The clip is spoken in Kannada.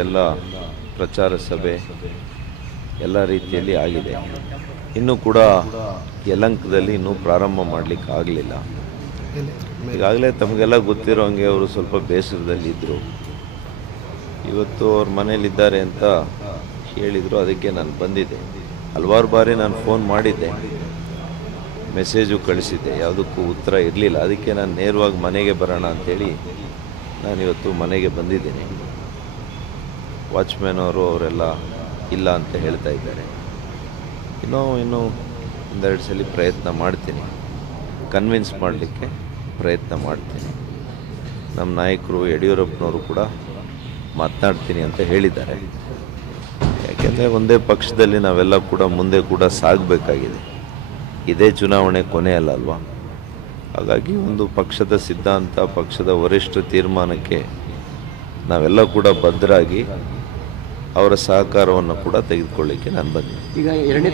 ಎಲ್ಲ ಪ್ರಚಾರ ಸಭೆ ಎಲ್ಲ ರೀತಿಯಲ್ಲಿ ಆಗಿದೆ. ಇನ್ನೂ ಕೂಡ ಯಲಹಂಕದಲ್ಲಿ ಇನ್ನೂ ಪ್ರಾರಂಭ ಮಾಡಲಿಕ್ಕೆ ಆಗಲಿಲ್ಲ. ಈಗಾಗಲೇ ತಮಗೆಲ್ಲ ಗೊತ್ತಿರೋ ಹಂಗೆ ಅವರು ಸ್ವಲ್ಪ ಬೇಸರದಲ್ಲಿದ್ದರು. ಇವತ್ತು ಅವ್ರ ಮನೇಲಿದ್ದಾರೆ ಅಂತ ಹೇಳಿದರು, ಅದಕ್ಕೆ ನಾನು ಬಂದಿದ್ದೆ. ಹಲವಾರು ಬಾರಿ ನಾನು ಫೋನ್ ಮಾಡಿದ್ದೆ, ಮೆಸೇಜು ಕಳಿಸಿದ್ದೆ, ಯಾವುದಕ್ಕೂ ಉತ್ತರ ಇರಲಿಲ್ಲ. ಅದಕ್ಕೆ ನಾನು ನೇರವಾಗಿ ಮನೆಗೆ ಬರೋಣ ಅಂಥೇಳಿ ನಾನಿವತ್ತು ಮನೆಗೆ ಬಂದಿದ್ದೀನಿ. ವಾಚ್ಮ್ಯಾನ್ ಅವರೆಲ್ಲ ಇಲ್ಲ ಅಂತ ಹೇಳ್ತಾ ಇದ್ದಾರೆ. ಇನ್ನೂ ಒಂದೆರಡು ಸಲ ಪ್ರಯತ್ನ ಮಾಡ್ತೀನಿ, ಕನ್ವಿನ್ಸ್ ಮಾಡಲಿಕ್ಕೆ ಪ್ರಯತ್ನ ಮಾಡ್ತೀನಿ. ನಮ್ಮ ನಾಯಕರು ಯಡಿಯೂರಪ್ಪನವರು ಕೂಡ ಮಾತನಾಡ್ತೀನಿ ಅಂತ ಹೇಳಿದ್ದಾರೆ. ಯಾಕೆಂದರೆ ಒಂದೇ ಪಕ್ಷದಲ್ಲಿ ನಾವೆಲ್ಲ ಕೂಡ ಮುಂದೆ ಕೂಡ ಸಾಗಬೇಕಾಗಿದೆ. ಇದೇ ಚುನಾವಣೆ ಕೊನೆ ಅಲ್ವಾ. ಹಾಗಾಗಿ ಒಂದು ಪಕ್ಷದ ಸಿದ್ಧಾಂತ, ಪಕ್ಷದ ವರಿಷ್ಠ ತೀರ್ಮಾನಕ್ಕೆ ನಾವೆಲ್ಲ ಕೂಡ ಬದ್ಧರಾಗಿ ಅವರ ಸಹಕಾರವನ್ನು ಕೂಡ ತೆಗೆದುಕೊಳ್ಳಿಕ್ಕೆ ನಾನು ಬಂದೆ. ಈಗ 2ನೇ